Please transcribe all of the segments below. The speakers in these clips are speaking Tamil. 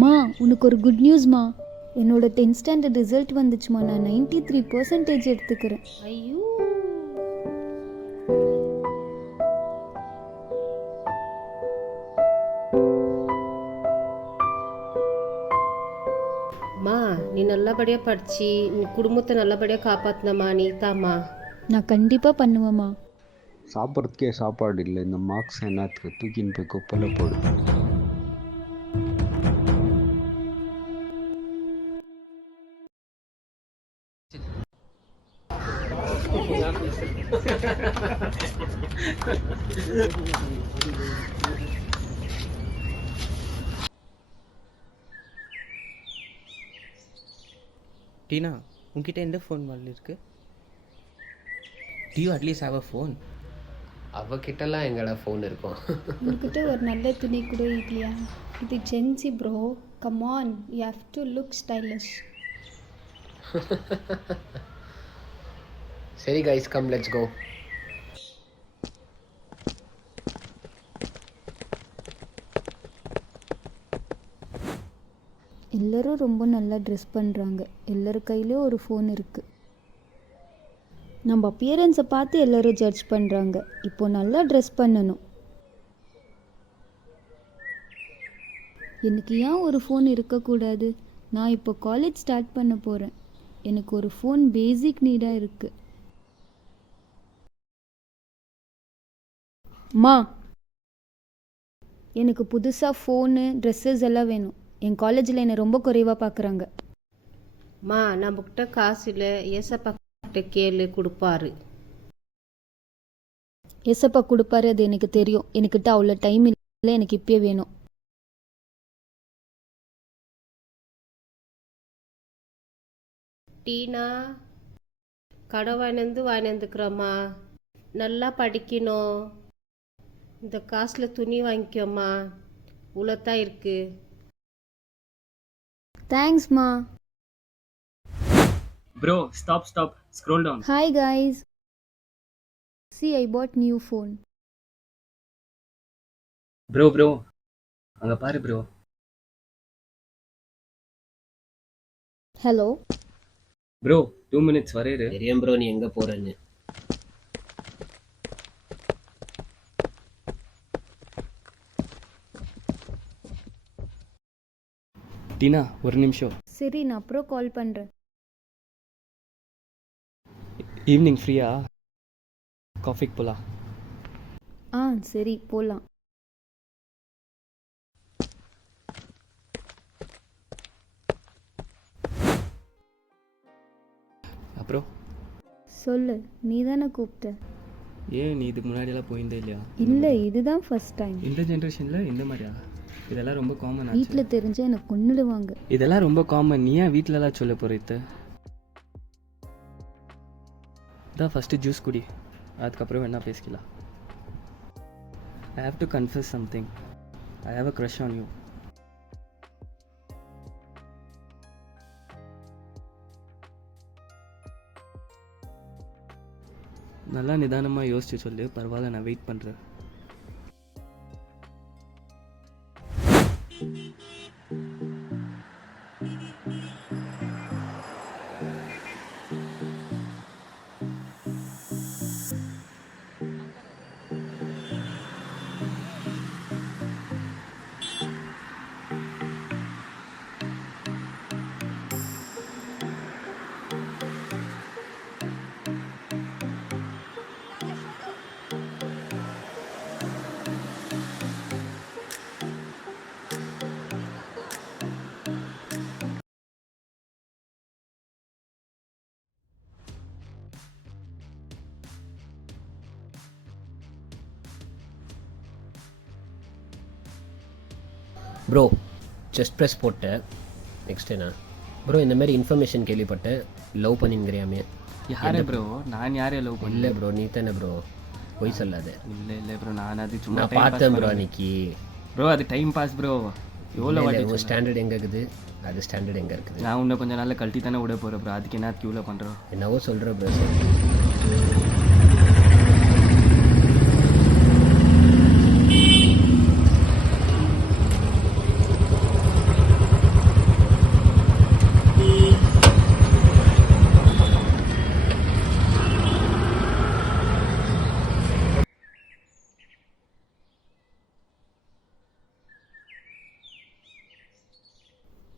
மா உனக்கு ஒரு குட் நியூஸ்மா. என்னோட 10th ஸ்டாண்டர்ட் ரிசல்ட் வந்துச்சுமா. நான் 93% எடுத்துக்கிறேன். ஐயோ, அம்மா நீ நல்லபடியாக படித்து நீ குடும்பத்தை நல்லபடியாக காப்பாற்றினம்மா. நீ தாம்மா. நான் கண்டிப்பாக பண்ணுவேம்மா. சாப்பிட்றதுக்கே சாப்பாடு இல்லை, இந்த மார்க்ஸ் என்னத்துக்கு தூக்கின்னு போய் குப்பையில் போடு. டீனா, உன்கிட்ட எந்த ஃபோன் மாடல் இருக்கு? Do you at least have a phone? அவகிட்டலாம் எங்கடா ஃபோன் இருக்கும்? உங்ககிட்ட ஒரு நல்ல துணி கூட இல்லையா? இது Gen Z bro. Come on, you have to look stylish. சரி கைஸ், கம் லெட்ஸ் கோ. எல்லோரும் ரொம்ப நல்லா ட்ரெஸ் பண்ணுறாங்க. எல்லார் கையிலையும் ஒரு ஃபோன் இருக்குது. நம்ம அப்பியரன்ஸை பார்த்து எல்லோரும் ஜட்ஜ் பண்ணுறாங்க. இப்போது நல்லா ட்ரெஸ் பண்ணணும். எனக்கு ஏன் ஒரு ஃபோன் இருக்கக்கூடாது? நான் இப்போ காலேஜ் ஸ்டார்ட் பண்ண போகிறேன். எனக்கு ஒரு ஃபோன் பேசிக் நீடாக இருக்குது. மா, எனக்கு புதுசாக ஃபோனு ட்ரெஸ்ஸஸ் எல்லாம் வேணும். என் காலேஜில் என்னை ரொம்ப குறைவாக பார்க்குறாங்க. அம்மா நம்மக்கிட்ட காசு இல்லை, ஏசப்பா கிட்ட கேளு, கொடுப்பாரு. ஏசப்பா கொடுப்பாரு, அது எனக்கு தெரியும். எனக்கிட்ட அவ்வளோ டைம் இல்லை. எனக்கு இப்பயே வேணும். டீனா, கடை வாங்கினந்துக்கிறோம்மா. நல்லா படிக்கணும். இந்த காசில் துணி வாங்கிக்கோம்மா. இவ்வளோத்தான் இருக்குது. தேங்க்ஸ்மா. Bro, stop. Scroll down. Hi guys. See, I bought new phone. Bro. அங்க பாரு bro. Hello. Bro, 2 minutes வரேரு. தெரியும் ப்ரோ நீ எங்கே போகிறேன்னு. டீனா, ஒரு நிமிஷம். சரி, நான் அப்புறம் கால் பண்ணுறேன். ஈவினிங் ஃப்ரீயா? காஃபிக்கு போகலாம். சரி போகலாம். அப்புறம் சொல்லு, நீ தானே கூப்பிட்ட? ஏன் நீ இதுக்கு முன்னாடியெல்லாம் போயிருந்தே இல்லையா? இல்லை, இதுதான் ஃபர்ஸ்ட் டைம். இந்த ஜென்ரேஷனில் இந்த மாதிரியா? இதெல்லாம் ரொம்ப காமன் ஆச்சு. வீட்டில் தெரிஞ்சா எனக்கு கொன்னுடுவாங்க. இதெல்லாம் ரொம்ப காமன். நீ ஏன் வீட்டிலலாம் சொல்ல போகிறீத்து? இதான் ஃபஸ்ட்டு ஜூஸ் குடி, அதுக்கப்புறம் வேணா பேசிக்கலாம். I have to confess something. I have a crush on you. நல்லா நிதானமாக யோசிச்சு சொல்லு. பரவாயில்ல, நான் வெயிட் பண்ணுறேன். ப்ரோ, செஸ்ட் ப்ரெஸ் போட்டேன். நெக்ஸ்ட் என்ன ப்ரோ? இந்த மாதிரி இன்ஃபர்மேஷன் கேள்விப்பட்டேன், லவ் பண்ணிங்கிறியாமே. யாரே ப்ரோ? நான் யாரே லவ் பண்ணல. இல்லை ப்ரோ, நீ தானே ப்ரோ, பொய் சொல்லாத. இல்லை ப்ரோ, நான் அது சும்மா நான் பார்த்தேன் ப்ரோ அன்னைக்கு. ப்ரோ அது டைம் பாஸ் ப்ரோ. எவ்வளோ வாட்டி உங்கள் ஸ்டாண்டர்ட் எங்கே இருக்குது? அது ஸ்டாண்டர்ட் எங்கே இருக்குது? நான் இன்னும் கொஞ்சம் நாளில் கழட்டி தானே விட போகிறேன் ப்ரோ. அதுக்கு என்ன க்யூவில் பண்ணுறோம்? என்னவோ சொல்கிற ப்ரோ.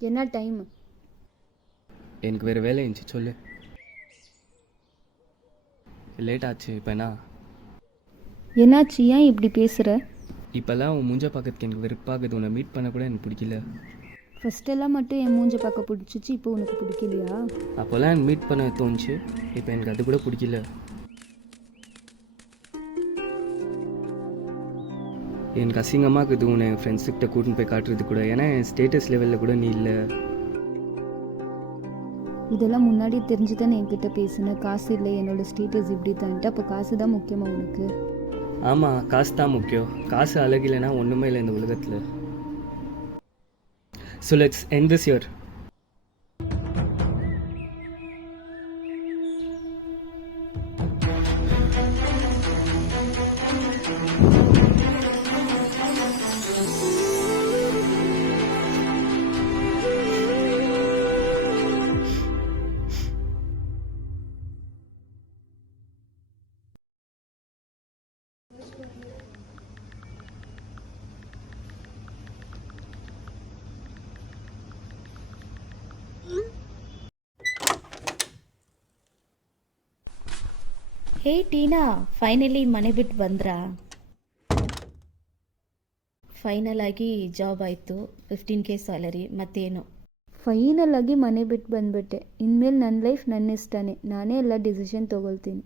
என்ன டைம்? எனக்கு வேறு வேலை இருந்துச்சு, சொல்லு. லேட் ஆச்சு, இப்போ என்ன? என்னாச்சு? ஏன் இப்படி பேசுகிற? இப்போல்லாம் உன் மூஞ்ச பார்க்கறதுக்கு எனக்கு வெறுப்பாகுது. உன்னை மீட் பண்ண கூட எனக்கு பிடிக்கல. ஃபஸ்ட்டெல்லாம் மட்டும் என் மூஞ்ச பார்க்க பிடிச்சிச்சு, இப்போ உனக்கு பிடிக்கலையா? அப்போல்லாம் எனக்கு மீட் பண்ண தோணுச்சு, இப்போ எனக்கு அது கூட பிடிக்கல. எனக்கு அசிங்கமாக இருக்குது உன்னை என் ஃப்ரெண்ட்ஸுக்கிட்ட கூட்டின்னு போய் காட்டுறது கூட. ஏன்னா என் ஸ்டேட்டஸ் லெவலில் கூட நீ இல்லை. இதெல்லாம் முன்னாடி தெரிஞ்சு தானே என்கிட்ட பேசுனேன். காசு இல்லை, என்னோட ஸ்டேட்டஸ் இப்படி தான்ட்டு. அப்போ காசு தான் முக்கியமா உனக்கு? ஆமாம், காசு தான் முக்கியம். காசு அழகில்லைன்னா ஒன்றுமே இல்லை இந்த உலகத்தில். So let's end this here. Hey Tina, finally ಮನೆ ಬಿಟ್ಟು ಬಂದ್ರಾ? ಫೈನಲ್ ಆಗಿ ಜಾಬ್ ಆಯಿತು, 15K ಸ್ಯಾಲರಿ, ಮತ್ತೇನು? ಫೈನಲ್ ಆಗಿ ಮನೆ ಬಿಟ್ಟು ಬಂದ್ಬಿಟ್ಟೆ. ಇನ್ಮೇಲೆ ನನ್ನ ಲೈಫ್ ನನ್ನ ಇಷ್ಟನೇ, ನಾನೇ ಎಲ್ಲ ಡಿಸಿಷನ್ ತೊಗೊಳ್ತೀನಿ.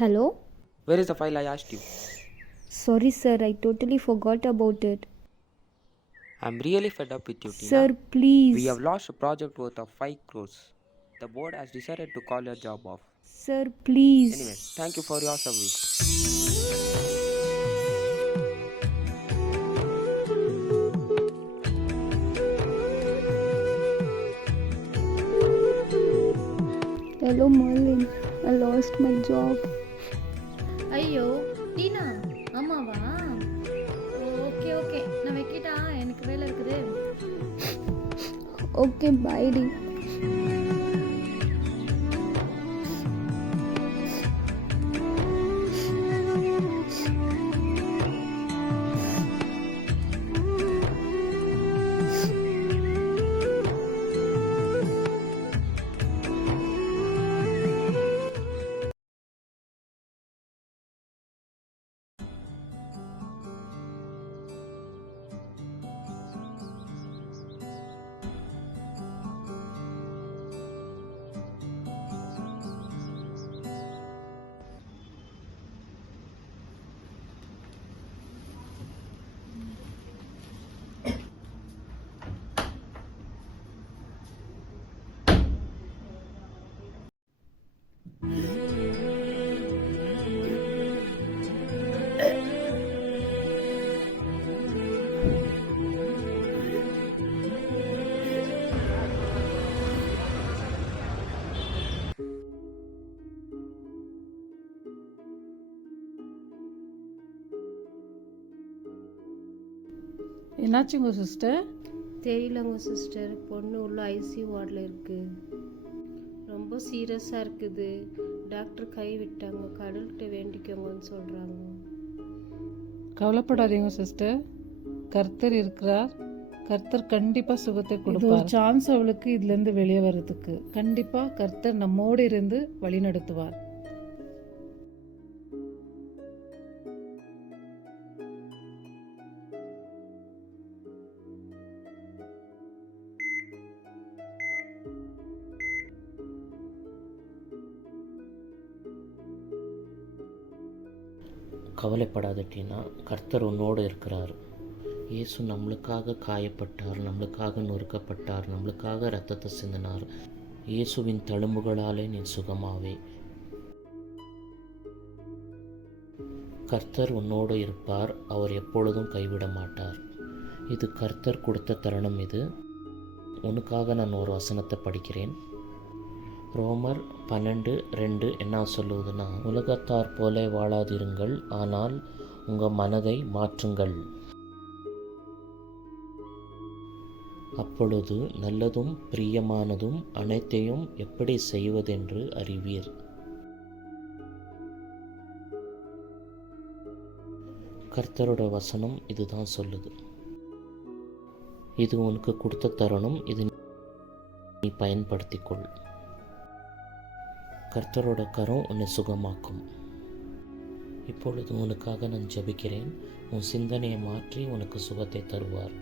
Hello? Where is the file I asked you? Sorry sir, I totally forgot about it. I'm really fed up with you, Tina. Sir, please. We have lost a project worth of 5 crores. The board has decided to call your job off. Sir, please. Anyway, thank you for your service. Hello Marlin, I lost my job. ஐயோ டீனா, ஆமாவா? ஓகே ஓகே, நான் வைக்கிட்டா, எனக்கு வேலை இருக்குது. Okay, bye டி. என்னாச்சுங்க சிஸ்டர்? தெரியலங்க சிஸ்டர், பொண்ணு உள்ள ஐசியூ வார்டில் இருக்குது. ரொம்ப சீரியஸாக இருக்குது. டாக்டர் கை விட்டாங்க, கடவுள்கிட்ட வேண்டிக்கோங்கன்னு சொல்கிறாங்க. கவலைப்படாதீங்க சிஸ்டர், கர்த்தர் இருக்கிறார். கர்த்தர் கண்டிப்பா சுகத்தை கொடுப்பார். ஒரு சான்ஸ் அவளுக்கு இதுல இருந்து வெளியே வர்றதுக்கு. கண்டிப்பா கர்த்தர் நம்மோடு இருந்து வழி நடத்துவார். கவலைப்படாத டீனா, கர்த்தர் உன்னோடு இருக்கிறார். இயேசு நம்மளுக்காக காயப்பட்டார், நம்மளுக்காக நொறுக்கப்பட்டார், நம்மளுக்காக இரத்தத்தை சிந்தினார். இயேசுவின் தழும்புகளாலே நீ சுகமாவே. கர்த்தர் உன்னோடு இருப்பார், அவர் எப்பொழுதும் கைவிட மாட்டார். இது கர்த்தர் கொடுத்த தருணம். இது உனக்காக நான் ஒரு வசனத்தை படிக்கிறேன். ரோமர் 12:2 என்ன சொல்லுவதுன்னா, உலகத்தார் போல வாழாதிருங்கள், ஆனால் உங்கள் மனதை மாற்றுங்கள். அப்பொழுது நல்லதும் பிரியமானதும் அனைத்தையும் எப்படி செய்வதென்று அறிவீர். கர்த்தரோட வசனம் இதுதான் சொல்லுது. இது உனக்கு கொடுத்த தருணம், இது நீ பயன்படுத்திக்கொள். கர்த்தரோட கரம் உன்னை சுகமாக்கும். இப்பொழுது உனக்காக நான் ஜெபிக்கிறேன். உன் சிந்தனையை மாற்றி உனக்கு சுகத்தை தருவார்.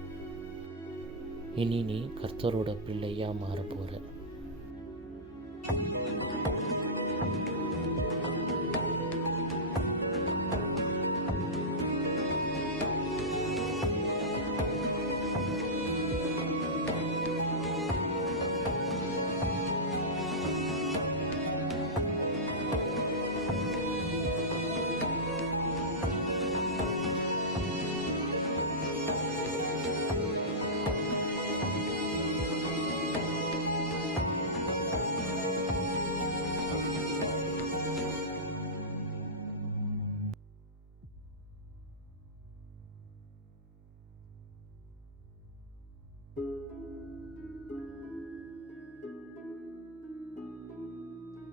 இனி நீ கர்த்தரோட பிள்ளையா மாறப்போற.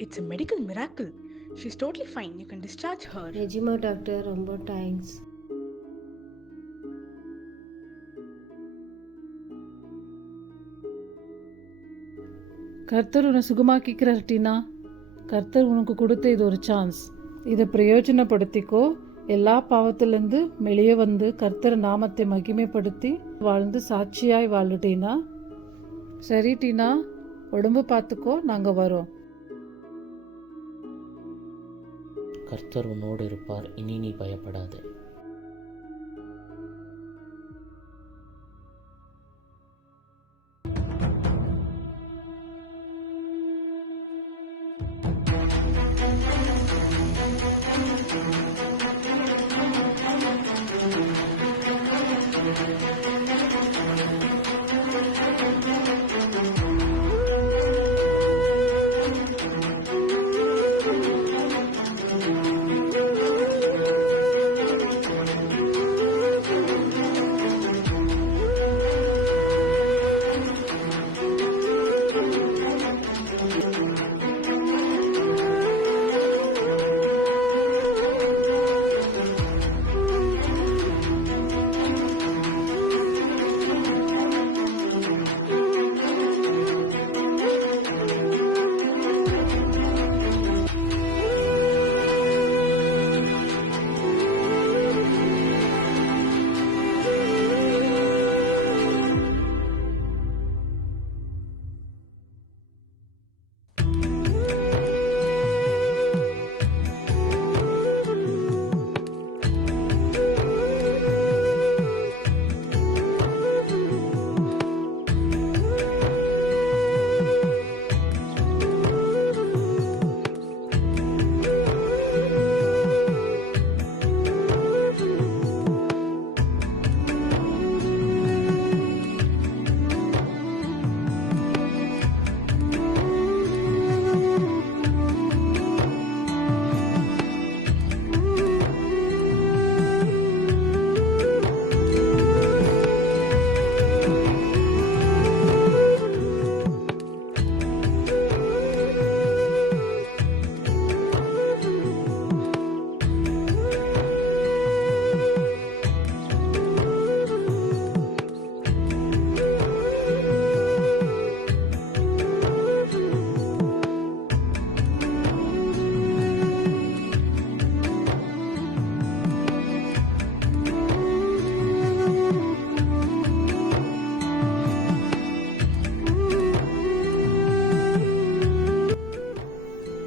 It's a medical miracle. She's totally fine. You can discharge her. நிஜமா டாக்டர், ரொம்ப தேங்க்ஸ். கர்த்தர் உன்னை சுகமாக்கிக்கிறார் டீனா. கர்த்தர் உனக்கு கொடுத்த இது ஒரு சான்ஸ். இதை பிரயோஜனப்படுத்திக்கோ. எல்லா பாவத்திலேருந்து வெளியே வந்து கர்த்தர் நாமத்தை மகிமைப்படுத்தி வாழ்ந்து சாட்சியாய் வாழு டீனா. சரி டீனா, உடம்பு பார்த்துக்கோ, நாங்கள் வரோம். கர்த்தர் உன்னோடு இருப்பார். இனி நீ பயப்படாதே.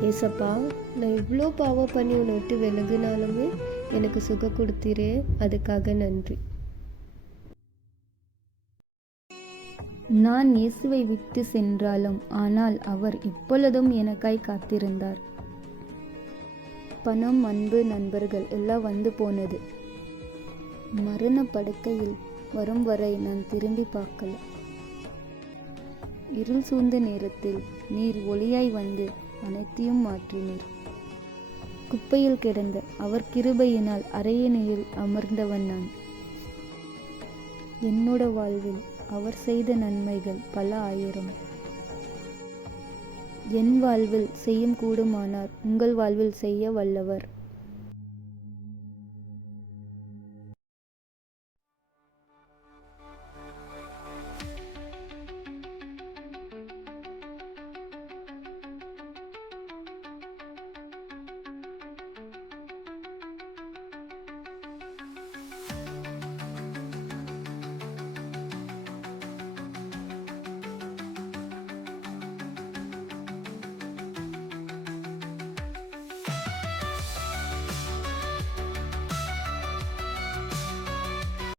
ஏசப்பா, நான் இவ்வளோ பாவம் பண்ணி உன்னை விட்டு விலகுனாலுமே எனக்கு சுகம் கொடுத்தீரே, அதுக்காக நன்றி. நான் இயேசுவை விட்டு சென்றாலும் ஆனால் அவர் இப்பொழுதும் எனக்காய் காத்திருந்தார். பணம், அன்பு, நண்பர்கள் எல்லாம் வந்து போனது. மரண படுக்கையில் வரும் வரை நான் திரும்பி பார்க்கல. இருள் சூழ்ந்த நேரத்தில் நீர் ஒளியாய் வந்து அனைத்தையும் மாற்றினீர். குப்பையில் கிடந்த அவர் கிருபையினால் அரியணையில் அமர்ந்தவன் நான். என்னோட வாழ்வில் அவர் செய்த நன்மைகள் பல ஆயிரம். என் வாழ்வில் செய்யும் கூடுமானார் உங்கள் வாழ்வில் செய்ய வல்லவர்.